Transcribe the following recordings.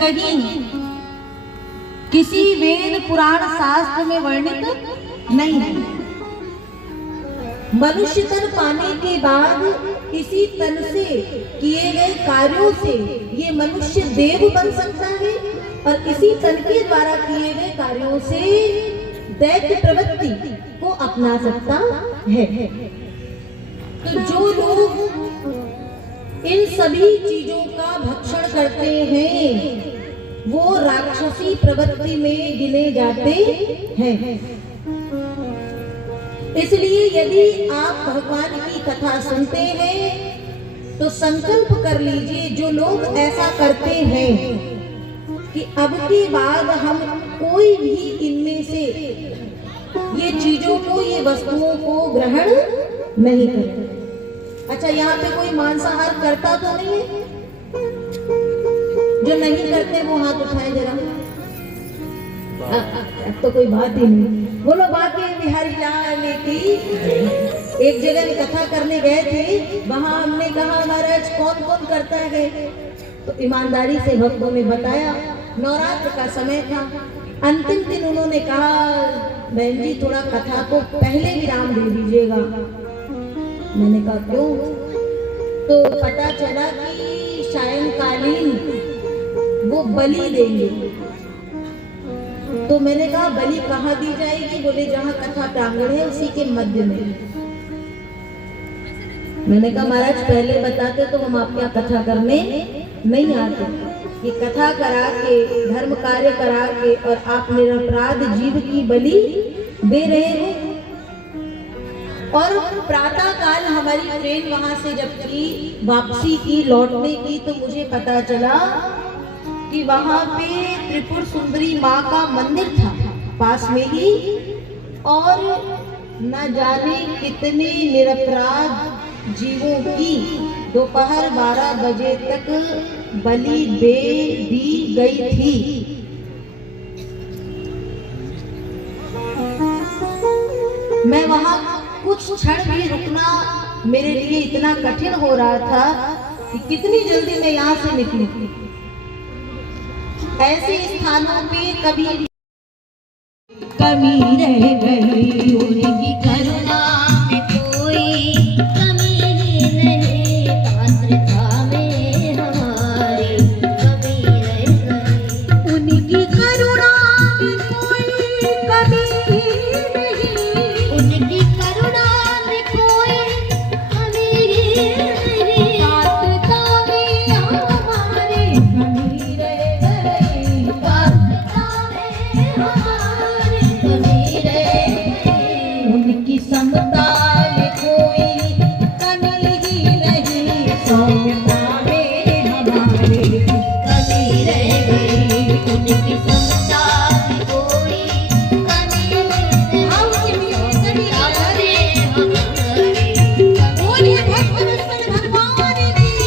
कहीं किसी वेद पुराण शास्त्र में वर्णित नहीं है। मनुष्य तन पाने के बाद इसी तन से किए गए कार्यों से ये मनुष्य देव बन सकता है और इसी तन के द्वारा किए गए कार्यों से दैत्य प्रवृत्ति को अपना सकता है। तो जो लोग इन सभी चीजों का भक्षण करते हैं वो राक्षसी प्रवृत्ति में गिने जाते हैं। इसलिए यदि आप भगवान की कथा सुनते हैं तो संकल्प कर लीजिए, जो लोग ऐसा करते हैं कि अब के बाद हम कोई भी इनमें से ये चीजों को, ये वस्तुओं को ग्रहण नहीं करें। अच्छा, यहाँ पे कोई मांसाहार करता तो नहीं है? जो नहीं करते वो हाथ उठाए जरा। अब तो कोई बात ही नहीं। बोलो बाकी बिहारी लाल की। एक जगह कथा करने गए थे, वहां हमने कहा महाराज कौन कौन करता है, तो ईमानदारी से भक्तों ने बताया नवरात्र का समय था। अंतिम दिन उन्होंने कहा बहन जी थोड़ा कथा को पहले विराम दे दीजिएगा। मैंने कहा क्यों? तो पता चला कि सायंकालीन वो बलि देंगे। तो मैंने कहा बलि कहाँ दी जाएगी? बोले जहाँ कथा प्रांगण है उसी के मध्य में। मैंने कहा महाराज पहले बताते तो हम आपके यहाँ कथा करने नहीं आते। ये कथा करा के, धर्म कार्य करा के और आप निरपराध जीव की बलि दे रहे हो। और प्रातः काल हमारी ट्रेन वहां से जब की वापसी की, लौटने की, तो मुझे पता चला कि वहां पे त्रिपुर सुंदरी माँ का मंदिर था पास में ही, और न जाने कितने निरपराध जीवों की दोपहर 12 बजे तक बलि दे दी गई थी। मैं वहां कुछ क्षण भी रुकना मेरे लिए इतना कठिन हो रहा था कि कितनी जल्दी मैं यहाँ से निकली। ऐसे स्थानों पे कभी कमी रह गई, उनकी करुणा में कोई कमी नहीं, पात्रता में हमारी कमी रह गई। उनकी करुणा में कोई कमी नहीं, उनकी करुणा में कोई कमी नहीं, पात्रता में हमारी कमी रह गई, पात्रता में हमारी कमी रह गई। उनकी समता में कोई कमी ही नहीं, सौम्यता में हमारी कमी रह गई। उनकी समता में कोई कमी नहीं, सौम्यता में हमारी। बोलिए भक्त भगवान की।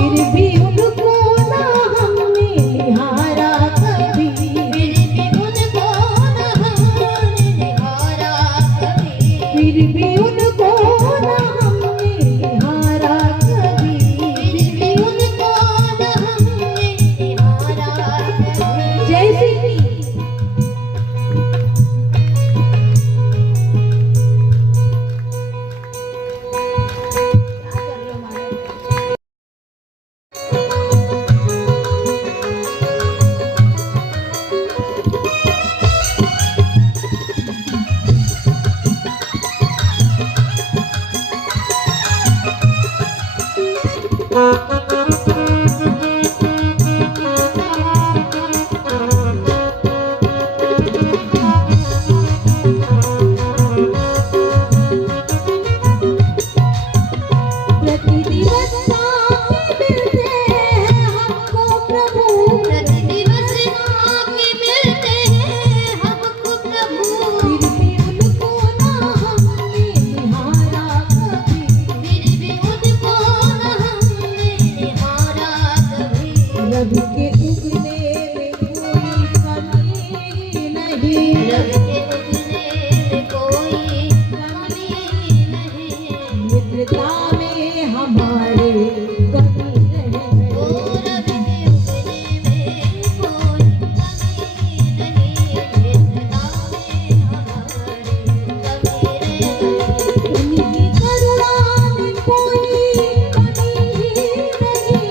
फिर भी उनको ना हमने निहारा कभी, फिर भी उनको न हमने निहारा कभी, फिर भी उनको ना हमने निहारा कभी। फिर भी उनको न हमने निहारा कभी। जैसे कि प्रतिदिवस आके मिलते हैं हमको प्रभु, प्रतिदिवस आके मिलते हैं हमको प्रभु, फिर भी उनको ना हमने निहारा कभी, फिर भी उनको न हमने निहारा कभी। रब के उगने में कोई कमी नहीं, रब के उगने में कोई कमी नहीं, मित्रता में हमारे कमी रह ओ रब के उगने में कोई कमी नहीं, मित्रता में हमारी कमी रह गई। उनकी करुणा में कोई कमी नहीं,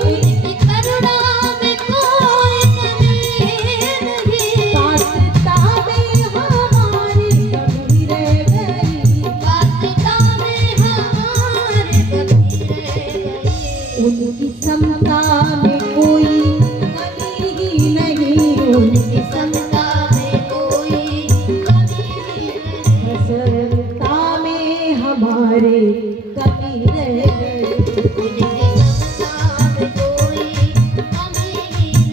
उनकी करुणा में कोई कमी नहीं, पात्रता में हमारी कमी रह गई, पात्रता में हमारी कमी रह गई। उनकी समता में कोई कमी ही नहीं, उनकी समता में कोई कमी नहीं, सरलता में हमारे कमी रह गई। उनकी समता में कोई कमी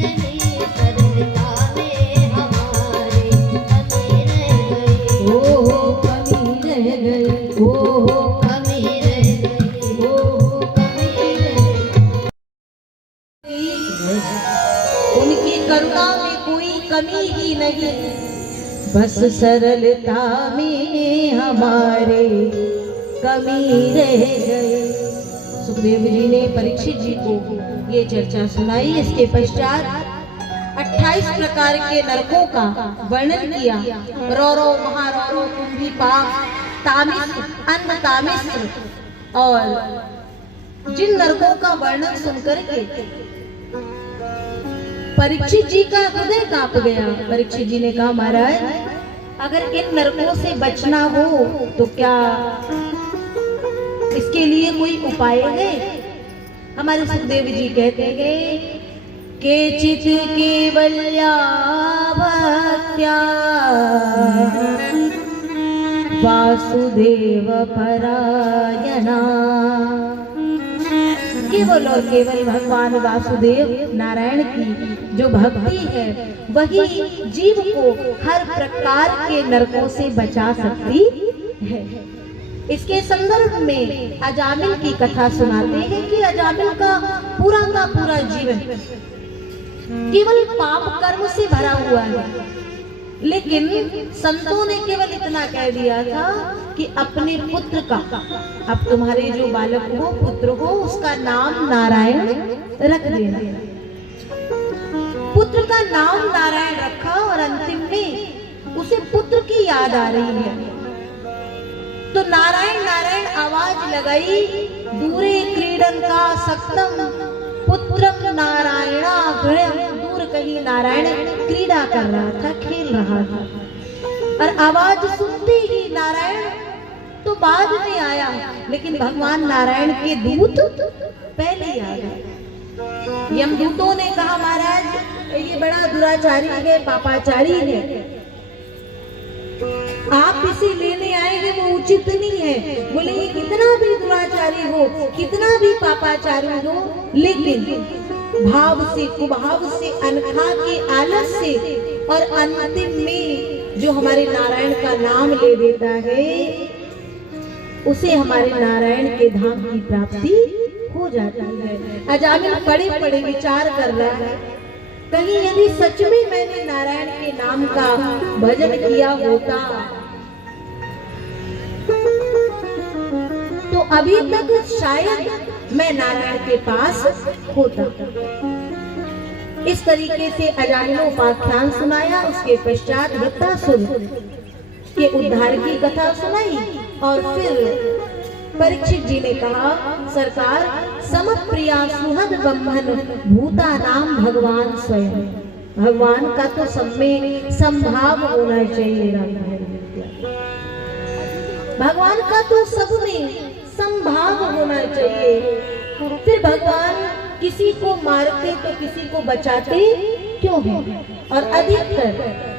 नहीं, सरलता में हमारी कमी रह गई। ओ कमी रह गई, ओ कमी रह गई, ओ कमी रह उनकी करुणा में कोई कमी ही नहीं, बस सरलता में हमारे कमी रह गए। सुखदेव जी ने परीक्षित जी को ये चर्चा सुनाई। इसके पश्चात 28 प्रकार के नरकों का वर्णन किया। रौरव, महारौरव, कुंभी, पाक, तामिस्र, अन्न तामिस्र। और जिन नरकों का वर्णन सुनकर के परीक्षित जी का हृदय कांप गया। परीक्षित जी ने कहा, महाराज अगर इन नरकों से बचना हो तो क्या इसके लिए कोई उपाय है? हमारे सुखदेव जी कहते हैं, केचित् केवल्या भक्त्या वासुदेव परायणा। केवल और केवल भगवान वासुदेव नारायण की जो भक्ति है वही जीव को हर प्रकार के नरकों से बचा सकती है। इसके संदर्भ में अजामिल की कथा सुनाते हैं कि अजामिल का पूरा जीवन केवल पाप कर्म से भरा हुआ है, लेकिन संतों ने केवल इतना कह दिया था कि अपने पुत्र का, अब तुम्हारे जो बालक हो, पुत्र हो, उसका नाम नारायण रख देना। पुत्र का नाम नारायण रखा और अंतिम में उसे पुत्र की याद आ रही है तो नारायण नारायण आवाज लगाई। दूरे क्रीडन का सक्तम पुत्रम नारायणाग्रयम। दूर कहीं नारायण क्रीड़ा कर रहा था, खेल रहा था, और आवाज सुनते ही नारायण तो बाद में आया, लेकिन भगवान नारायण के दूत पहले ही आ गए। यमदूतों ने कहा, महाराज ये बड़ा दुराचारी है, पापाचारी है, आप इसे लेने आए हैं वो उचित नहीं है। बोले ये कितना भी दुराचारी हो, कितना भी पापाचारी हो, लेकिन भाव से, कुभाव से, अनखा के आलस से और अंतिम में जो हमारे नारायण का नाम ले देता है उसे हमारे नारायण के धाम की प्राप्ति हो हो जाती है। अजामिल पड़े पड़े विचार कर रहा है, कहीं यदि सच में मैंने नारायण के नाम का भजन किया होता तो अभी तक शायद मैं नारायण के पास होता। इस तरीके से अजामिल ने उपाख्यान सुनाया। उसके पश्चात वृत्तासुर के उद्धार की कथा सुनाई और फिर परीक्षित जी ने कहा, सरकार समप्रिया सुहद बंधन भूता नाम भगवान स्वयं। भगवान का तो सब में संभाव होना चाहिए। भगवान का तो सब में संभाव होना चाहिए। फिर भगवान किसी को मारते तो किसी को बचाते क्यों हैं? और अधिकतर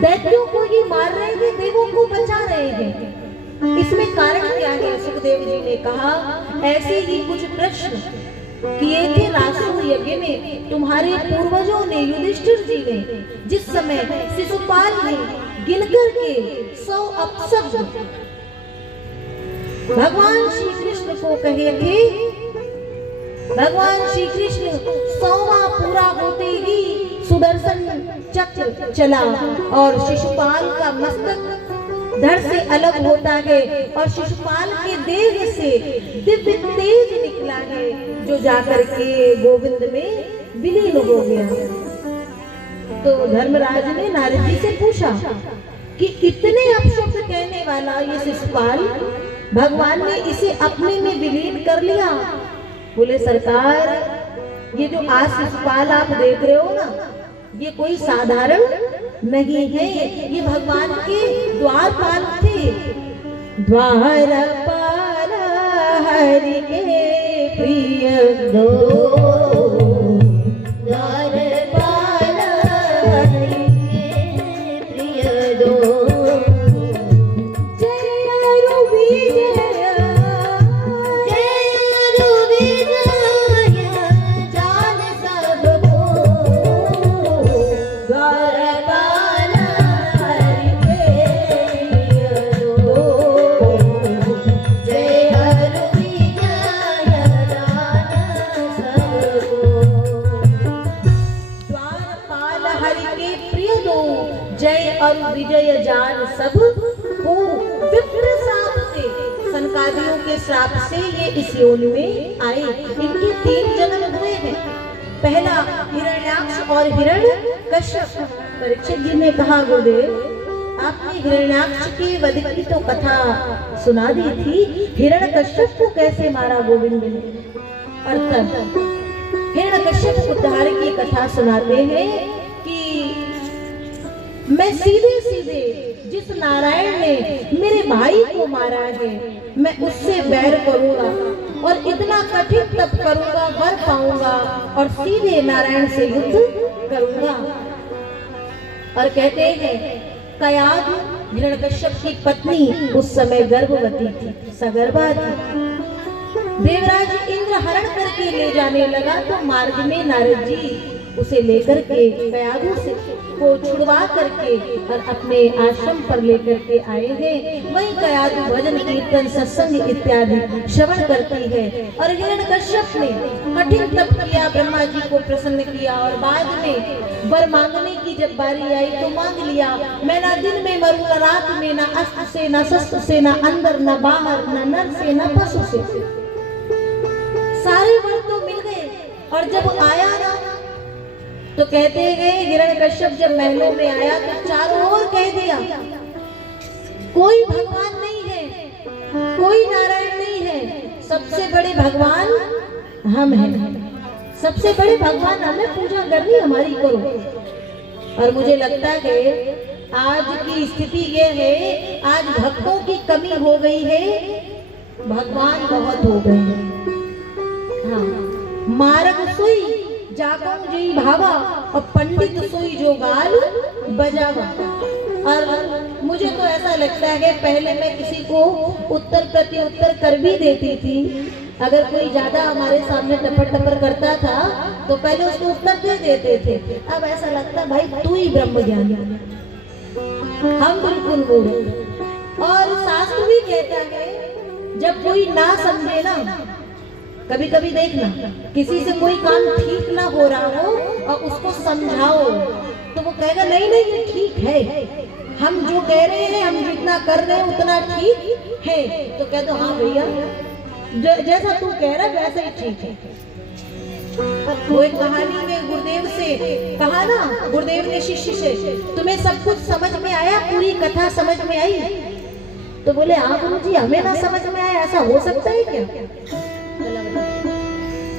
दैत्यों को ही मार रहे हैं, देवों को बचा रहे हैं। इसमें कारण क्या है? सुखदेव जी ने कहा, ऐसे ही कुछ प्रश्न किए थे रासु यज्ञ में तुम्हारे पूर्वजों ने, युधिष्ठिर जी ने, जिस समय शिशुपाल ने गिनकर के 100 अपशब्द भगवान श्री कृष्ण को कहे थे। भगवान श्री कृष्ण 100वां पूरा होते ही सुदर्शन चक्र चला और शिशुपाल का मस्तक धड़ से अलग होता है और शिशुपाल के देह से दिव्य तेज निकला है जो जाकर के गोविंद में विलीन हो गया। तो धर्मराज ने नारद जी से पूछा कि इतने अपशब्द कहने वाला ये शिशुपाल, भगवान ने इसे अपने में विलीन कर लिया। बोले सरकार, ये जो आज शिशुपाल आप देख रहे हो ना, ये कोई साधारण नहीं है, ये भगवान के द्वारपाल थे। द्वारपाल हरि के प्रिय दो, द्वारपाल हरि के प्रिय दो। विजय जान सब हो। विप्र श्राप थे, सनकादियों के श्राप से ये इस योनि में आए। इनके 3 जन्म हुए हैं। पहला हिरण्याक्ष और हिरण्यकश्यप। परीक्षित जी ने कहा, गुरुदेव आपने हिरण्याक्ष के वध की तो कथा सुना दी थी, हिरण्यकश्यप को कैसे मारा गोविंद ने? और तब हिरण्यकश्यप उद्धार की कथा सुनाते हैं कि मैं सीधे सीधे जिस नारायण ने मेरे भाई को मारा है, मैं उससे बैर करूंगा और इतना कठिन तप करूंगा, वर पाऊंगा और सीधे नारायण से युद्ध करूंगा। और कहते हैं कयाधु हिरण्यकश्यप की पत्नी उस समय गर्भवती थी, सगर्भा थी। देवराज इंद्र हरण करके ले जाने लगा तो मार्ग में नारद जी उसे लेकर के कयाधु से को छुड़वा करके और अपने आश्रम पर लेकर के आए हैं। वहीं कयाधु भजन कीर्तन सत्संग इत्यादि श्रवण करती है। और हिरण्यकश्यप ने कठिन तप किया, ब्रह्मा जी को प्रसन्न किया और बाद में वर मांगने की जब बारी आई तो मांग लिया, मैं ना दिन में मरूं ना रात में, ना अस्त्र से ना शस्त्र से, ना अंदर ना बाहर, ना नर से ना पशु से। सारे वर तो मिल गए। और जब आया ना तो कहते हैं हिरण्यकश्यप जब महलों में आया तो चारों ओर कह दिया, कोई भगवान नहीं है, कोई नारायण नहीं है, सबसे बड़े भगवान हम हैं, सबसे बड़े भगवान हमें पूजा करनी हमारी करो। और मुझे लगता है आज की स्थिति ये है, आज भक्तों की कमी हो गई है, भगवान बहुत हो गए हैं। हाँ, मार्ग सुई जागो जी भावा और पंडित सोई जो गाल बजावा। और मुझे तो ऐसा लगता है पहले मैं किसी को उत्तर प्रति उत्तर कर भी देती थी। अगर कोई ज्यादा हमारे सामने टपर टपर करता था तो पहले उसको उत्तर दे देते थे। अब ऐसा लगता भाई तू ही ब्रह्म ज्ञानी, हम बिल्कुल मूढ़। और शास्त्र भी कहता है जब कोई ना समझे ना, कभी कभी देखना किसी से कोई काम ठीक ना हो रहा हो और उसको समझाओ तो वो कहेगा नहीं नहीं ये ठीक है, हम जो कह रहे हैं हम जितना कर रहे हैं उतना ठीक है। तो कह दो हाँ भैया जैसा तू कह रहा है वैसा ही ठीक है। वो एक कहानी में गुरुदेव से कहा ना, गुरुदेव ने शिष्य से तुम्हें सब कुछ समझ में आया, पूरी कथा समझ में आई? तो बोले हाँ गुरुजी हमें ना समझ में आया, ऐसा हो सकता है क्या?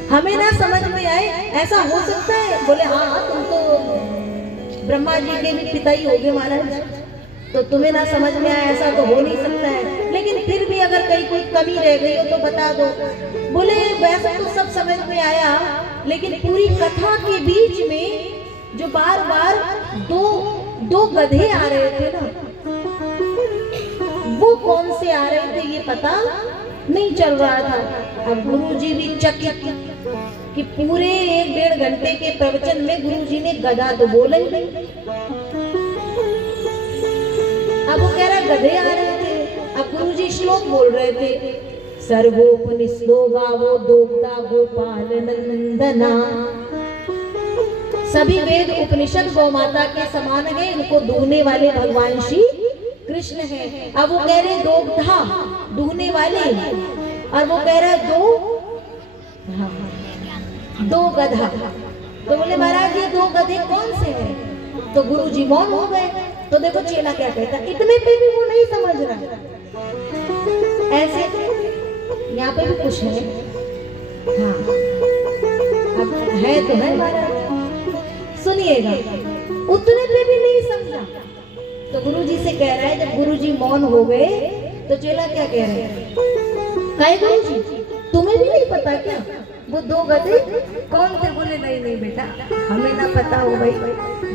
हमें ना समझ में आए ऐसा हो सकता है? बोले हाँ तुम तो ब्रह्मा जी के भी पिता ही होगे महाराज, तो तुम्हें ना समझ में आए ऐसा तो हो नहीं सकता है, लेकिन फिर भी अगर कहीं कोई कमी रह गई हो तो बता दो। बोले वैसा तो सब समझ में आया, लेकिन पूरी कथा के बीच में जो बार बार दो गधे आ रहे थे ना, वो कौन से आ रहे थे ये पता नहीं चल रहा था। अब गुरुजी भी चकित कि पूरे 1-1.5 घंटे के प्रवचन में गुरुजी ने गधा तो बोला ही नहीं। अब वो कह रहा गधे आ रहे थे, अब गुरुजी श्लोक बोल रहे थे, सर्वोपनिश्लोका वो दोग्धा गोपाल नंदना। सभी वेद उपनिषद गौ माता के समान है, इनको दूहने वाले भगवान श्री कृष्ण है। अब वो कह रहे दोग्धा दूहने वाले, और वो कह रहा दो गधा। तो बोले महाराज ये 2 गधे कौन से हैं? तो गुरुजी मौन हो गए। तो देखो चेला क्या कहता, इतने पे भी वो नहीं समझ रहा। ऐसे यहाँ पे भी कुछ है, हाँ अब है तो है महाराज, सुनिएगा। उतने पे भी नहीं समझा तो गुरुजी से कह रहा है, जब गुरुजी मौन हो गए तो चेला क्या कह रहे हैं, कहे गुरुजी तुम्हें भी नहीं पता क्या वो 2 गधे कौन थे? बोले नहीं नहीं बेटा हमें ना पता हो भाई,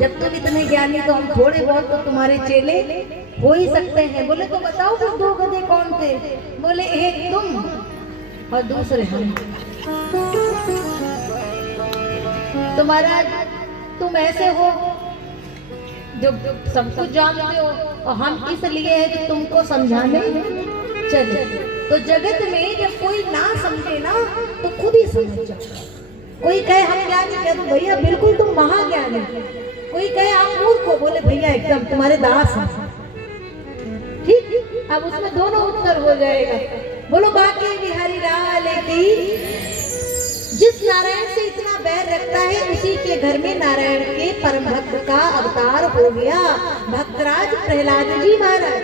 जब तुम इतने ज्ञानी तो हम थोड़े बहुत तो तुम्हारे चेले हो ही सकते हैं। बोले तो बताओ वो 2 गधे कौन थे? बोले एक तुम और दूसरे हम। तो महाराज तुम ऐसे हो जो सब कुछ जानते हो और हम इसलिए है कि तुमको समझाने चले। तो जगत में जब कोई ना समझे ना तो खुद ही समझ जाओ। कोई कहे हम ज्ञानी, कह दो भैया बिल्कुल तुम महाज्ञानी। कोई कहे आप मूर्ख हो, बोले भैया एकदम तुम्हारे दास हैं। ठीक, अब उसमें दोनों उत्तर हो जाएगा। बोलो बाकी बिहारी लाल की। जिस नारायण से इतना बैर रखता है उसी के घर में नारायण के परम भक्त का अवतार हो गया भक्तराज प्रहलाद जी महाराज।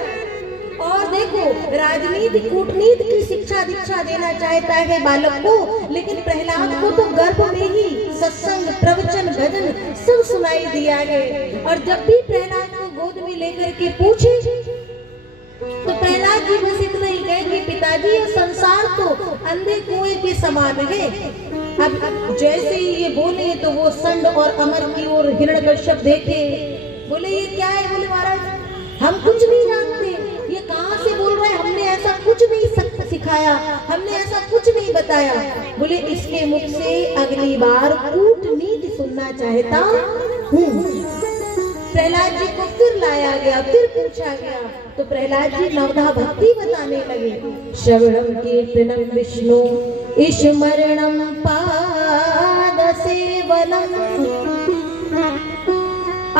और देखो राजनीति कूटनीति की शिक्षा दीक्षा देना चाहता है बालक को, लेकिन प्रहलाद को तो गर्भ में ही सत्संग प्रवचन भजन सब सुनाई दिया गया। और जब भी प्रहलाद को गोद में लेकर के पूछे तो प्रहलाद जी बस इतना ही कहे कि पिताजी ये संसार तो अंधे कुएं के समान है। अब जैसे ही ये बोले तो वो संड और अमर की ओर हिरण्यकश्यप देखे, बोले ये क्या है? बोले महाराज हम कुछ नहीं जानते, ये कहाँ से बोल रहे हैं, हमने ऐसा कुछ नहीं सिखाया, हमने ऐसा कुछ नहीं बताया। बोले इसके मुख से अगली बार कूटनीति सुनना चाहता हूँ। प्रहलाद जी को फिर लाया गया, फिर पूछा गया तो प्रहलाद जी नवधा भक्ति बताने लगे। श्रवणम कीर्तनम विष्णु स्मरणम पाद सेवनम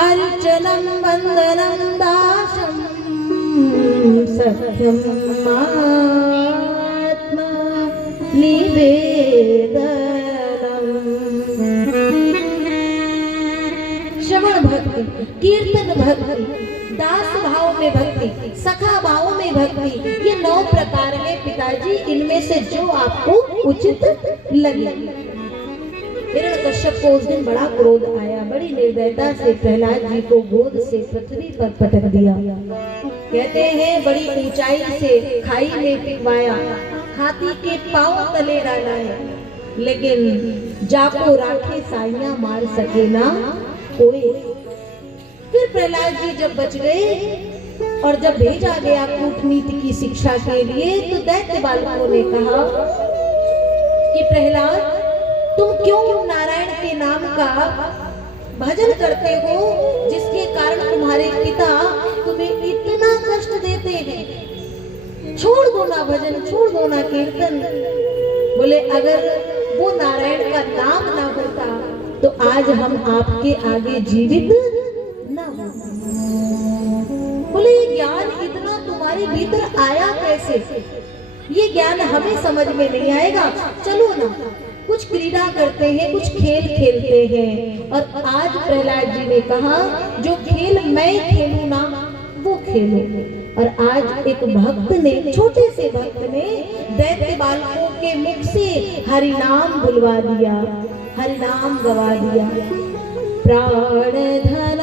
अर्चनम वंदनम दासम सख्यम आत्मा निवेदनम। श्रवण भक्ति, कीर्तन भक्ति, दास भाव में भक्ति, सखा भाव में भक्ति, ये 9 प्रकार है पिताजी। इनमें से जो आपको उचित लगे। हिरण्यकश्यप को उस दिन बड़ा क्रोध आया, बड़ी निर्दयता से प्रहलाद जी को गोद से पृथ्वी पर पटक दिया। कहते हैं बड़ी ऊंचाई से खाई में पिटवाया, हाथी के पांव तले डाला है, लेकिन जाको राखे साइया मार सके ना कोई। फिर प्रहलाद जी जब बच गए और जब भेजा गया कूटनीति की शिक्षा के लिए तो दैत्य बालकों ने कहा कि प्रहलाद तुम क्यों नारायण के नाम का भजन करते हो जिसके कारण तुम्हारे पिता तुम्हें इतना कष्ट देते हैं। छोड़ दो ना भजन, छोड़ दो ना कीर्तन। बोले अगर वो नारायण का नाम ना होता तो आज हम आपके आगे जीवित ना होते। बोले ये ज्ञान इतना तुम्हारे भीतर आया कैसे? ये ज्ञान हमें समझ में नहीं आएगा, चलो ना कुछ क्रीड़ा करते हैं, कुछ खेल खेलते हैं। और आज प्रहलाद जी ने कहा जो खेल मैं खेलूं ना वो खेलो। और आज एक भक्त ने, छोटे से भक्त ने दैत्य बालकों के मुख से हरि नाम बुलवा दिया, हरि नाम गवा दिया। प्राण धन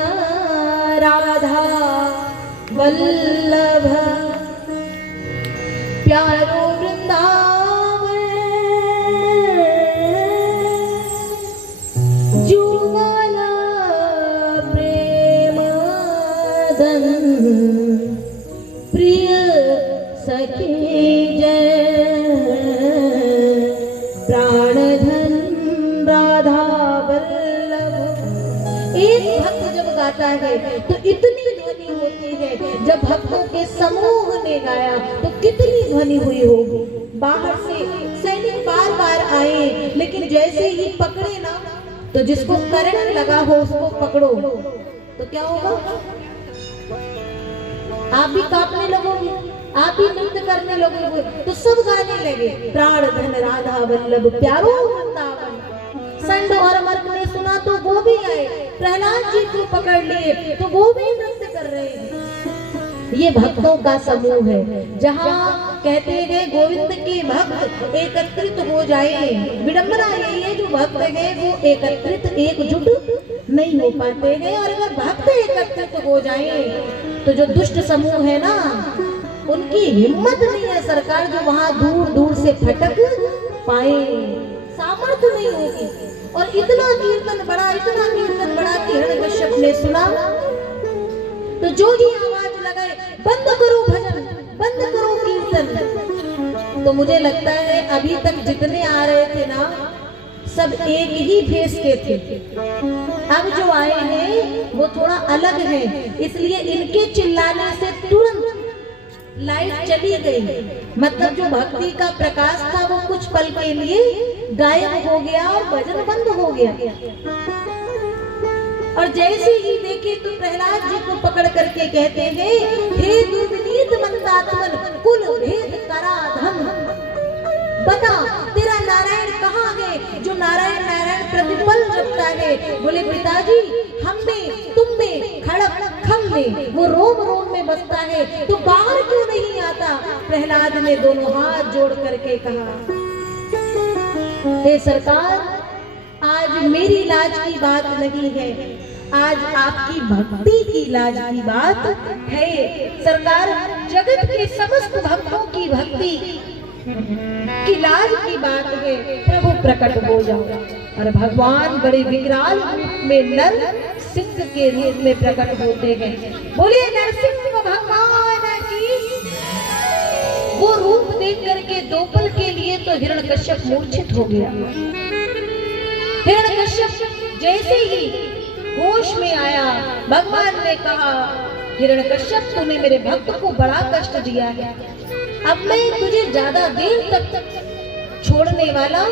राधा वल्लभ प्यारो वृंदावन जुगला प्रेम धन प्रिय सखी जय। प्राण धन राधा वल्लभ। एक भक्त जब गाता है तो इतनी ध्वनि होती है, जब भक्तों के समूह ने गाया तो कितनी ध्वनि हुई होगी। बाहर से सैनिक बार बार आए, लेकिन जैसे ही पकड़े ना तो जिसको करंट लगा हो उसको पकड़ो तो क्या होगा? आप भी कांपने लगोगे, आप भी नृत्य करने लगोगे, तो सब गाने लगे प्राण धन राधा वल्लभ प्यारो वृंदावन। संड और मर्द ने सुना तो वो भी आए, प्रहलाद जी को पकड़ लिए तो वो भी नृत्य कर रहे हैं। ये भक्तों का समूह है। जहाँ कहते हैं गोविंद के भक्त एकत्रित हो जाए, विडंबना यही है जो भक्त है वो एकत्रित एकजुट नहीं हो पाते हैं। और अगर भक्त एकत्रित हो जाए तो जो दुष्ट समूह है ना उनकी हिम्मत नहीं है सरकार, जो वहां दूर दूर से फटक पाए, सामर्थ्य नहीं होगी। और इतना कीर्तन बड़ा कि हिरण्यकश्यप ने सुना तो जो ही आवाज लगाए बंद करो भजन, बंद करो कीर्तन। तो मुझे लगता है अभी तक जितने आ रहे थे ना सब एक ही फेस के थे, अब जो आए हैं वो थोड़ा अलग है, इसलिए इनके चिल्लाने से तुरंत लाइट चली गई। मतलब जो भक्ति का प्रकाश था वो कुछ पल के लिए गायब हो गया और भजन बंद हो गया। और जैसे ही देखे तो प्रहलाद जी को पकड़ करके कहते हैं हे दुर्विनीत मंदात्मन कुल भेद कराधम, बता तेरा नारायण कहाँ है जो नारायण नारायण प्रतिपल जपता है। बोले पिताजी हम में तुम में खड़क खम में वो रोम रोम में बसता है तो बाहर क्यों नहीं आता? प्रहलाद ने दोनों हाथ जोड़ करके कहा हे सरकार आज मेरी लाज की बात नहीं है, आज आपकी भक्ति की लाज की बात है। सरकार जगत के समस्त भक्तों की भक्ति की लाज की बात है, प्रभु प्रकट हो जाओ। और भगवान बड़े विकराल रूप में नर सिंह के रूप में प्रकट होते हैं। बोलिए नरसिंह भगवान की। वो रूप देख करके दो पल के लिए तो हिरण्यकश्यप मूर्छित हो गया। हिरण्यकश्यप जैसे ही होश में आया भगवान ने कहा हिरण्यकश्यप तूने मेरे भक्त को बड़ा कष्ट दिया है, अब मैं तुझे ज्यादा देर तक छोड़ने वाला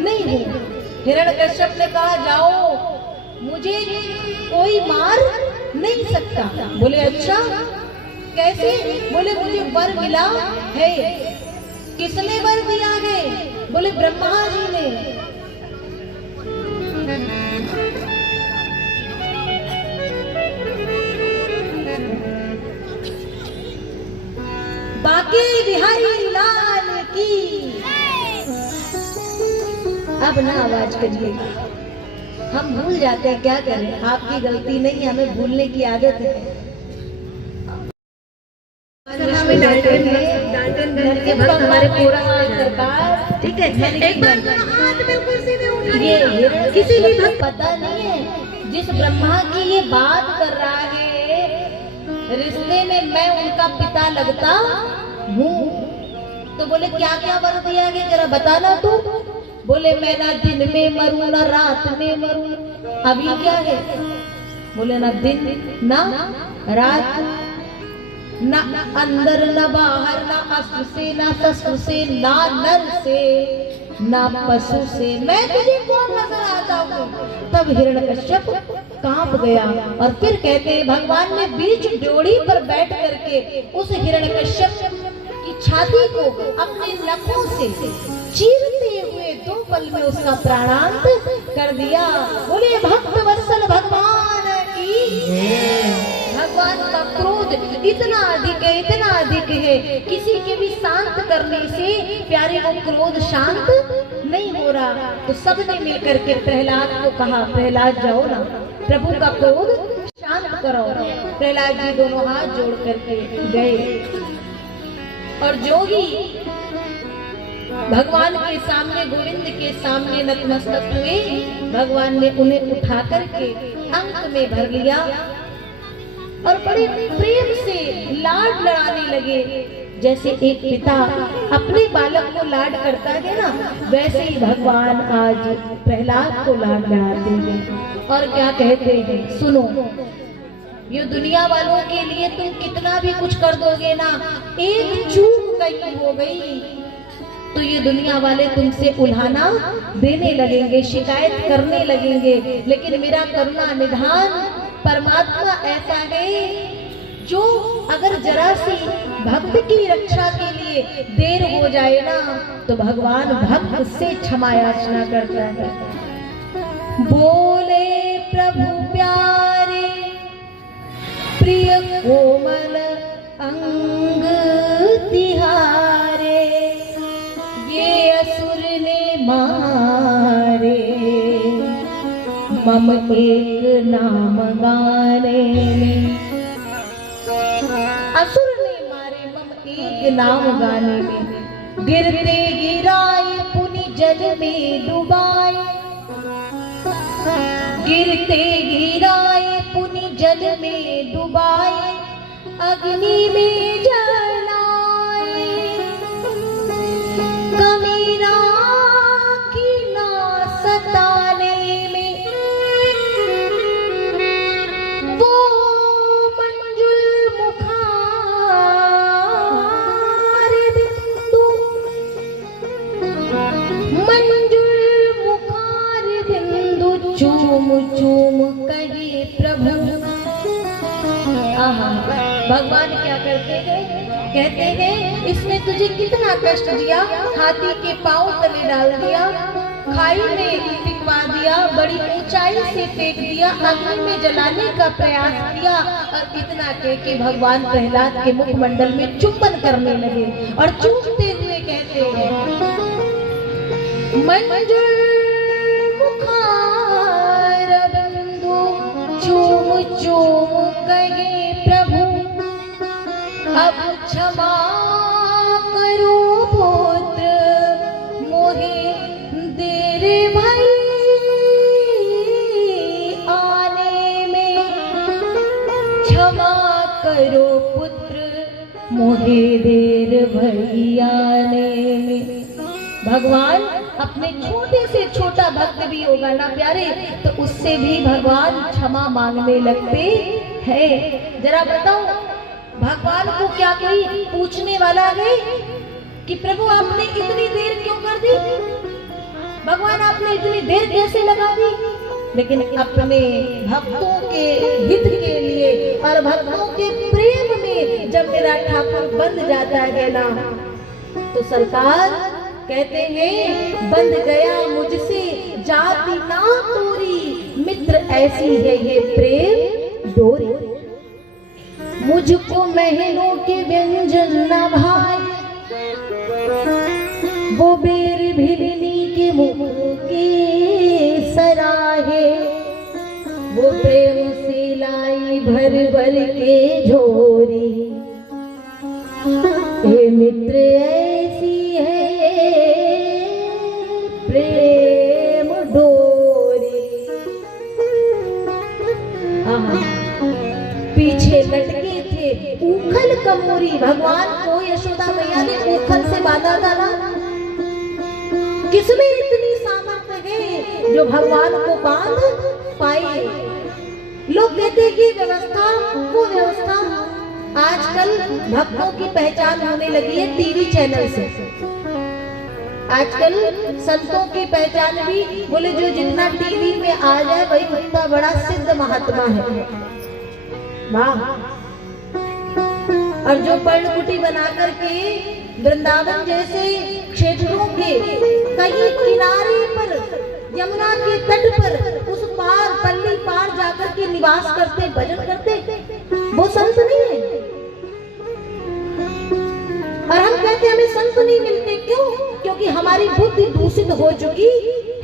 नहीं हूँ। हिरण्यकश्यप ने कहा जाओ मुझे कोई मार नहीं सकता। बोले अच्छा कैसे? बोले मुझे वर मिला है। किसने वर दिया है? बोले ब्रह्मा जी ने। बाकी बिहारी लाल की। अब ना आवाज करिएगा, हम भूल जाते हैं, क्या करें, आपकी गलती नहीं, हमें भूलने की आदत है। हमें हमारे पूरा सरकार ठीक है। एक बार हाथ बिल्कुल सीधे उठाइए। ये किसी भी भक्त पता नहीं है जिस ब्रह्मा की ये बात कर रहा है रिश्ते में मैं उनका पिता लगता हूँ। तो बोले क्या क्या वर दिया गया जरा बताना तू। बोले मैं ना दिन में मरूं ना रात में मरूं। अभी क्या है? बोले ना दिन ना रात। ना अंदर न बाहर, ना अस्त्र से ना शस्त्र से, ना नर से ना पशु से, मैं तुझे कौन नजर आता हूँ। तब हिरण्यकश्यप कांप गया और फिर कहते हैं भगवान ने बीच ड्योढ़ी पर बैठ करके उस हिरण्यकश्यप की छाती को अपने नखों से चीरते हुए 2 पल में उसका प्राणांत कर दिया। बोले भक्त वत्सल भगवान की। भगवान का क्रोध इतना अधिक है, किसी के भी शांत करने से प्यारे वो क्रोध शांत नहीं हो रहा। तो सबने मिलकर के प्रहलाद को कहा, प्रहलाद जाओ ना, प्रभु का क्रोध शांत करो। प्रहलाद जी दोनों हाथ जोड़ करके गए और जो ही भगवान के सामने, गोविंद के सामने नतमस्तक हुए, भगवान ने उन्हें उठा करके अंक में भर लिया और बड़े प्रेम से लाड लड़ाने लगे। जैसे एक पिता अपने बालक को लाड करता है ना, वैसे ही भगवान आज प्रहलाद को लाड लड़ाते हैं। और क्या कहते हैं, सुनो, ये दुनिया वालों के लिए तुम कितना भी कुछ कर दोगे ना, एक चूक कहीं हो गई तो ये दुनिया वाले तुमसे उल्हाना देने लगेंगे, शिकायत करने लगेंगे। लेकिन मेरा करुणा निधान परमात्मा ऐसा है जो अगर जरा सी भक्त की रक्षा के लिए देर हो जाए ना, तो भगवान भक्त से क्षमा याचना करता है। बोले प्रभु प्यारे प्रिय कोमल अंग तिहारे, ये असुर ने मारे मम एक नाम गाने में। असुर ने मारे मम एक नाम गाने में, गिरते गिराए पुनि जल में डुबाए, गिरते गिराए पुनि जल में डुबाए, अग्नि में जलाए, कमीना की ना सताने में, वो मंजुल मुखार बिंदु, मंजुल मुखार बिंदु चूम चूम कहे प्रभु। आहा, भगवान क्या करते हैं, कहते हैं इसने तुझे कितना कष्ट दिया, हाथी के पांव तले डाल दिया, खाई में पिघवा दिया, बड़ी ऊंचाई से फेंक दिया, अग्नि में जलाने का प्रयास किया। और इतना कह के भगवान प्रहलाद के मुखमंडल में चुंबन करने लगे और चूमते हुए कहते हैं, मंजुल मुखार बिंदु चूम चूम कहे प्रभु, अब क्षमा करो पुत्र मोहे देर भई आने में, क्षमा करो पुत्र मोहे देर भई आने में। भगवान अपने छोटे से छोटा भक्त भी होगा ना प्यारे, तो उससे भी भगवान क्षमा मांगने लगते हैं। जरा बताओ, भगवान को क्या कोई पूछने वाला है कि प्रभु आपने इतनी देर क्यों कर दी, भगवान आपने इतनी देर कैसे लगा दी? लेकिन अपने भक्तों के हित के लिए और भक्तों के प्रेम में जब मेरा ठाकुर बंध जाता है ना, तो सरकार कहते हैं बंध गया मुझसे जाति ना तोरी, मित्र ऐसी है ये प्रेम डोरी। मुझको महलों के व्यंजन न भाए, वो बेर भिलनी के मुख के सराहे, वो प्रेम से लाई भर भर के झोरी, ये मित्र ऐसी है प्रेम डोरी। पीछे लटके थे ऊखल कमोरी, भगवान को यशोदा मैया ने ऊखल से बांधा था ना। किसमें इतनी सामर्थ्य है जो भगवान को बांध पाए? लोग कहते हैं कि व्यवस्था वो व्यवस्था, आजकल भक्तों की पहचान होने लगी है टीवी चैनल से। आजकल संतों की पहचान भी बोले जो जितना टीवी में आ जाए वही उतना बड़ा सिद्ध महात्मा है। वाह। और जो पर्णकुटी बना करके वृंदावन जैसे क्षेत्रों के कहीं किनारे पर यमुना के तट पर उस पार पल्ली पार जाकर के निवास करते भजन करते, वो संत नहीं है। और हम कहते हमें संत नहीं मिलते, क्यों? क्योंकि हमारी बुद्धि दूषित हो चुकी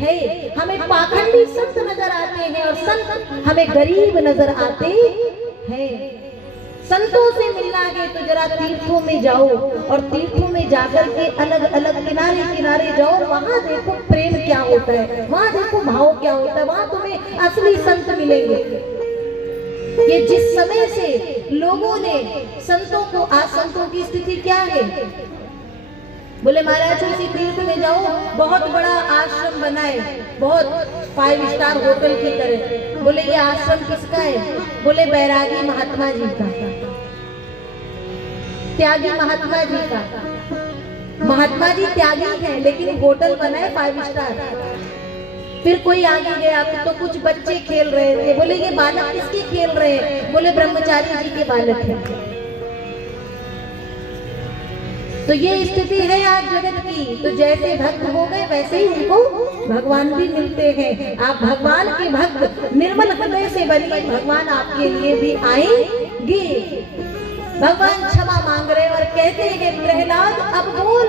है। हमें पाखंडी संत नजर आते हैं और संत हमें गरीब नजर आते हैं। संतों से मिलना है तो जरा तीर्थों में जाओ और तीर्थों में जाकर के अलग अलग किनारे किनारे जाओ, वहां देखो प्रेम क्या होता है, वहां देखो भाव क्या होता है, वहां तुम्हें असली संत मिलेंगे। ये जिस समय से लोगों ने संतों को, आज संतों की स्थिति क्या है? बोले महाराज किसी तीर्थ में जाओ, बहुत बड़ा आश्रम बना है, बहुत 5 स्टार होटल की तरह। बोले ये आश्रम किसका है? बोले बैरागी महात्मा जी का, त्यागी महात्मा जी का। महात्मा जी त्यागी हैं लेकिन होटल बना है 5 स्टार। फिर कोई आगे गया तो कुछ बच्चे खेल रहे थे। बोले ये बालक किसके खेल रहे हैं? बोले ब्रह्मचारी जी के बालक हैं। तो ये स्थिति है आज जगत की। तो जैसे भक्त हो गए वैसे ही उनको भगवान भी मिलते हैं। आप भगवान के भक्त निर्मल हृदय से बनिए, भगवान आपके लिए भी आएंगे। भगवान क्षमा मांग रहे और कहते हैं प्रहलाद अब बोल,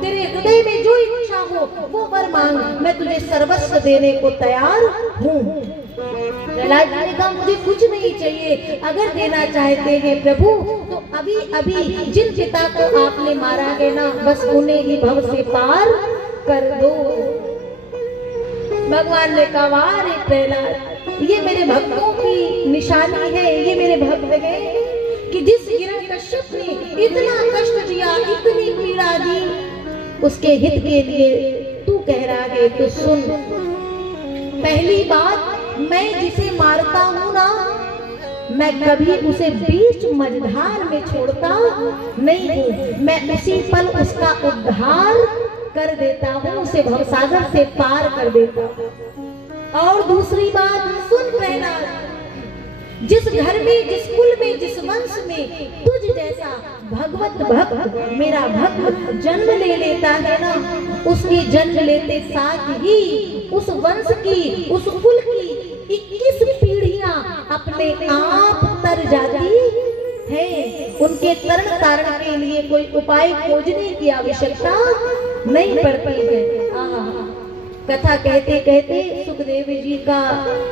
तेरे हृदय में जो इच्छा हो वो वर मांग, मैं तुझे सर्वस्व देने को तैयार हूँ। प्रहलाद जी ने कहा मुझे कुछ नहीं चाहिए, अगर देना चाहते हैं प्रभु तो अभी अभी जिन पिता को आपने मारा है ना, बस उन्हें ही भव से पार कर दो। भगवान ने कहा वाह रे प्रहलाद, ये मेरे भक्तों की निशानी है, ये मेरे भक्त है कि जिस हिरण्यकश्यप ने इतना कष्ट दिया, इतनी पीड़ा दी, उसके हित के लिए तू कह रहा है तो सुन। पहली बात, मैं जिसे मारता हूँ ना, मैं कभी उसे बीच मझधार में छोड़ता नहीं हूँ, मैं उसी पल उसका उद्धार कर देता हूँ, उसे भवसागर से पार कर देता हूँ। और दूसरी बात सुन प्रहलाद, जिस घर में, जिस कुल में, जिस वंश में तुझ जैसा भगवत भक्त, मेरा भक्त जन्म ले लेता है ना, उसके जन्म लेते साथ ही उस वंश की, उस कुल की 21 पीढ़ियां अपने आप तर जाती है। उनके तरण तारण के लिए कोई उपाय खोजने की आवश्यकता नहीं पड़ती है। कथा कहते कहते सुखदेव जी का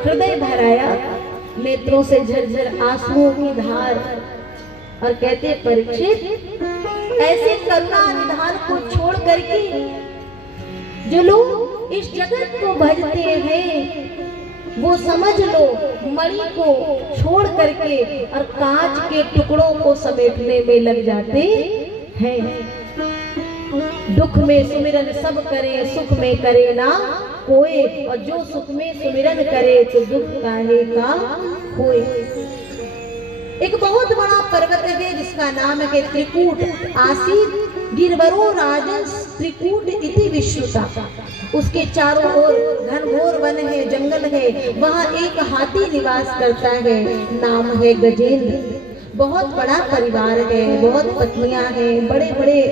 हृदय भर आया, नेत्रों से झरझर आंसुओं की धार, और कहते परीक्षित, ऐसे करुणा निधान को छोड़ करके जो लोग इस जगत को भजते हैं वो समझ लो मणि को छोड़ करके और कांच के टुकड़ों को समेटने में लग जाते हैं। दुख में सुमिरन सब करे, सुख में करे ना कोई, और जो सुख में सुमिरन करे तो दुख काहे का होए। एक बहुत बड़ा पर्वत है जिसका नाम है त्रिकूट। आसीत गिरवरो राजन त्रिकूट इति विश्रुता। उसके चारों ओर घनघोर वन है, जंगल है, वहाँ एक हाथी निवास करता है, नाम है गजेंद्र। बहुत बड़ा परिवार है, बहुत पत्नियां हैं, बड़े बड़े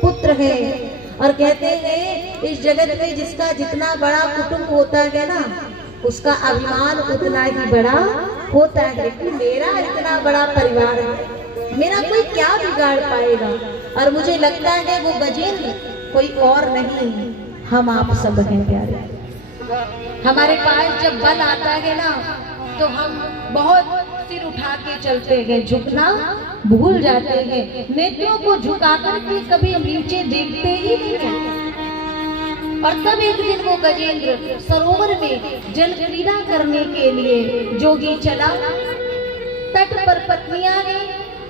पुत्र हैं, और कहते हैं इस जगत में जिसका जितना बड़ा कुटुंब होता है ना, उसका अभिमान उतना ही बड़ा होता है कि मेरा इतना बड़ा परिवार है, मेरा कोई क्या बिगाड़ पाएगा। और मुझे लगता है वो गजेंद्र कोई और नहीं, हम आप सब हैं प्यारे। हमारे पास जब बल आता है ना तो हम बहुत सिर उठा के चलते हैं, झुकना भूल जाते हैं, नेत्रों को झुकाकर के कभी हम नीचे देखते ही नहीं हैं। और तब एक दिन वो गजेंद्र सरोवर में जल क्रीड़ा करने के लिए जोगी चला। तट पर पत्नियां हैं,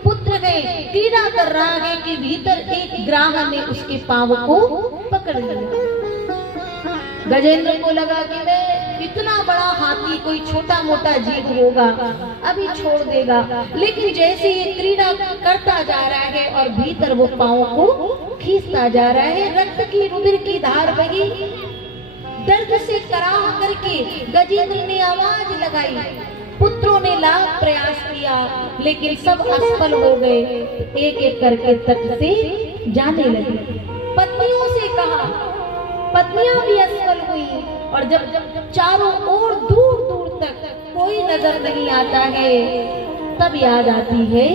पुत्र है, क्रीड़ा कर रहा है कि भीतर एक ग्राह ने उसके पांव को पकड़ लिया। गजेंद्र को लगा कि मैं इतना बड़ा हाथी कोई छोटा मोटा जीव होगा अभी छोड़ देगा, लेकिन जैसे ये क्रीड़ा करता जा रहा है और भीतर वो पांव को खींचता जा रहा है, रक्त की रुधिर की धार बही। दर्द से कराह करके गजेंद्र ने आवाज लगाई, पुत्रों ने लाख प्रयास किया लेकिन सब असफल हो गए। एक एक करके तट से जाने लगे। पत्नियों से कहा, पत्नियां भी असफल हुई और जब चारों ओर दूर दूर तक कोई नजर नहीं आता है, तब याद आती है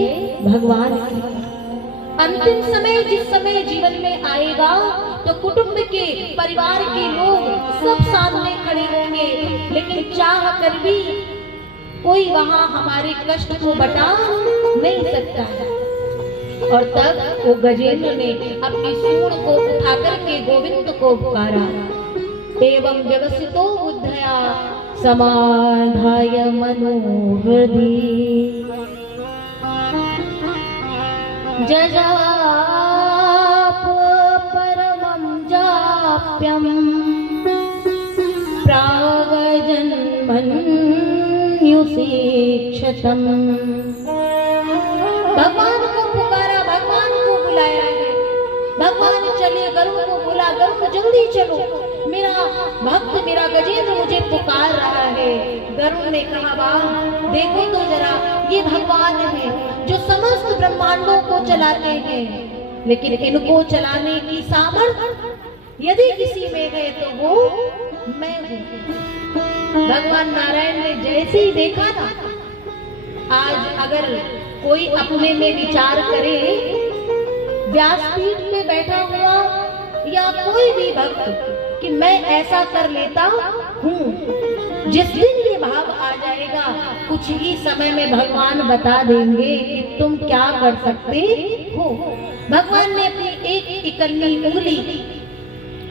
भगवान की। अंतिम समय जिस समय जीवन में आएगा तो कुटुंब के परिवार के लोग सब सामने खड़े होंगे, लेकिन चाह कर भी कोई वहां हमारे कष्ट को बता नहीं सकता है। और तब वो गजेंद्र ने अपनी सूंड को उठा करके गोविंद को पुकारा। एवं व्यवस्थितो बुद्धया समाधाय मनोहृदि जजाप परमं जाप्यं प्रागजन्मन्युषीक्षतम्। भगवान को पुकारा, भगवान को बुलाया है। भगवान चले, गरुड़ को बोला, गरुड़ जल्दी चलो, मेरा भक्त मेरा गजेंद्र मुझे पुकार रहा है। गरुड़ ने कहा, वाह देखो तो जरा, ये भगवान है जो समस्त ब्रह्मांडों को चलाते हैं, लेकिन इनको चलाने की सामर्थ्य यदि किसी में है तो वो मैं हूँ। भगवान नारायण ने जैसे ही देखा ना, आज अगर कोई अपने में विचार करे, व्यासपीठ पे बैठा हुआ या कोई भी भक्त कि मैं ऐसा कर लेता हूँ, जिस दिन ये भाव आ जाएगा कुछ ही समय में भगवान बता देंगे कि तुम क्या कर सकते हो। भगवान ने अपनी एक इकल्ली उंगली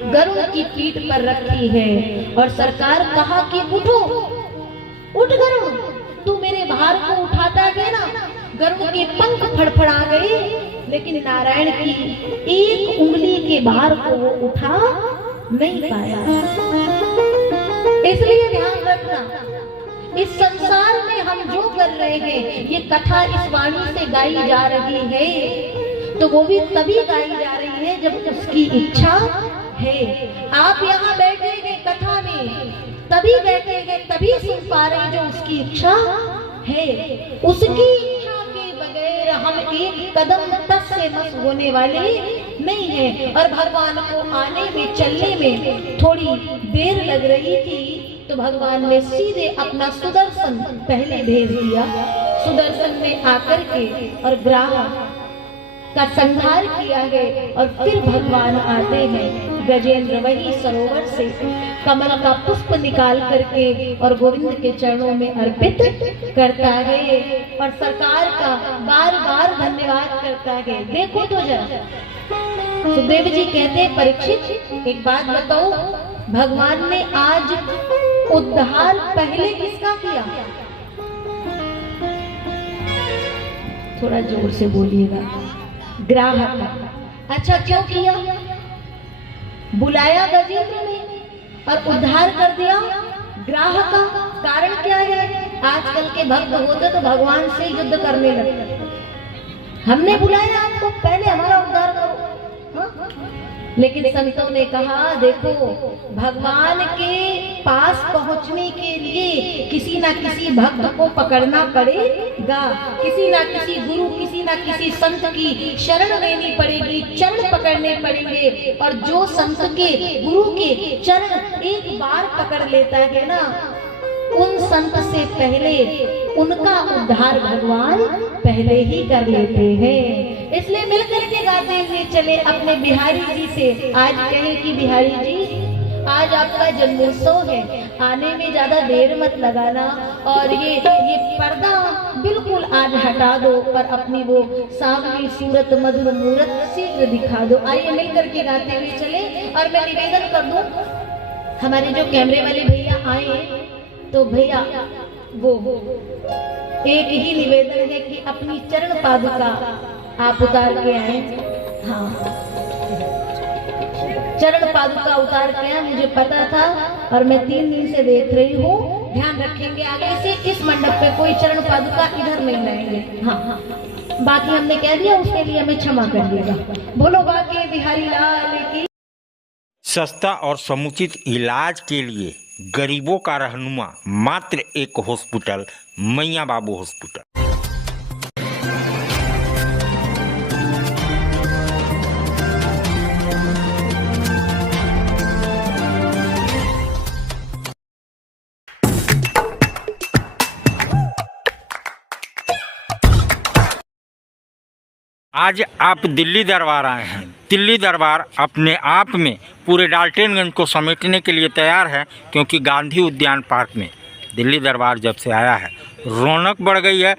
गरुड़ की पीठ पर रखी है और सरकार कहा कि उठो, उठ गरुड़, तू मेरे भार को उठाता गया ना। गरुड़ के पंख फड़फड़ा गए, लेकिन नारायण की एक उंगली के भार को वो उठा नहीं पाया। इसलिए ध्यान रखना, इस संसार में हम जो कर रहे हैं, ये कथा इस वाणी से गाई जा रही है, तो वो भी तभी गाई जा रही है जब उसकी इच्छा है। आप यहाँ बैठे हैं कथा में, तभी बैठे हैं, तभी सुन पा रहे हैं जो उसकी इच्छा है। उसकी इच्छा के बगैर हम एक कदम तक से मस होने वाले नहीं है। और भगवान को आने में, चलने में थोड़ी देर लग रही थी, तो भगवान ने सीधे अपना सुदर्शन पहले भेज दिया। सुदर्शन ने आकर के और ग्राह का संहार किया है, और फिर भगवान आते हैं। गजेंद्र वही सरोवर से कमल का पुष्प निकाल करके और गोविंद के चरणों में अर्पित करता है और सरकार का बार बार धन्यवाद करता है। देखो तो जरा, सुखदेव जी कहते हैं, परीक्षित एक बात बताओ, भगवान ने आज उद्धार पहले किसका किया? थोड़ा जोर से बोलिएगा। ग्राहक का। अच्छा, क्यों किया? बुलाया गजेंद्र ने और उद्धार कर दिया ग्राहक का। कारण क्या है? आजकल के भक्त होते तो भगवान से युद्ध करने लगते। हमने बुलाया आपको, पहले हमारा उद्धार करो। हाँ? लेकिन संतों ने कहा, देखो भगवान के पास पहुंचने के लिए किसी ना किसी भक्त को पकड़ना पड़ेगा, किसी ना किसी गुरु, किसी ना किसी संत की शरण लेनी पड़ेगी, चरण पकड़ने पड़ेंगे। और जो संत के, गुरु के चरण एक बार पकड़ लेता है ना, उन संत से पहले उनका उद्धार भगवान पहले ही कर लेते हैं। इसलिए मिलकर के गाते हुए चले अपने बिहारी जी से। आज कहें कि बिहारी जी, आज आपका जन्मोत्सव है, आने में ज्यादा देर मत लगाना, और ये पर्दा बिल्कुल आज हटा दो और अपनी वो सावली सूरत, मधुर मूरत शीघ्र दिखा दो। आइए मिलकर के गाते हुए चले। और मैं निवेदन कर दूं, हमारे जो कैमरे वाले भैया आए, तो भैया वो एक ही निवेदन है कि अपनी चरण पादुका आप उतार के आए। हाँ, चरण पादुका उतार के आए, मुझे पता था और मैं 3 दिन से देख रही हूँ। ध्यान रखेंगे आगे से इस मंडप पे कोई चरण पादुका इधर नहीं रहेंगे। हाँ, बाकी हमने कह दिया, उसके लिए हमें क्षमा कर दिएगा। बोलो बाकी बिहारी लाल की। सस्ता और समुचित इलाज के लिए गरीबों का रहनुमा मात्र एक हॉस्पिटल, मैया बाबू हॉस्पिटल। आज आप दिल्ली दरबार आए हैं। दिल्ली दरबार अपने आप में पूरे डाल्टनगंज को समेटने के लिए तैयार है, क्योंकि गांधी उद्यान पार्क में दिल्ली दरबार जब से आया है रौनक बढ़ गई है।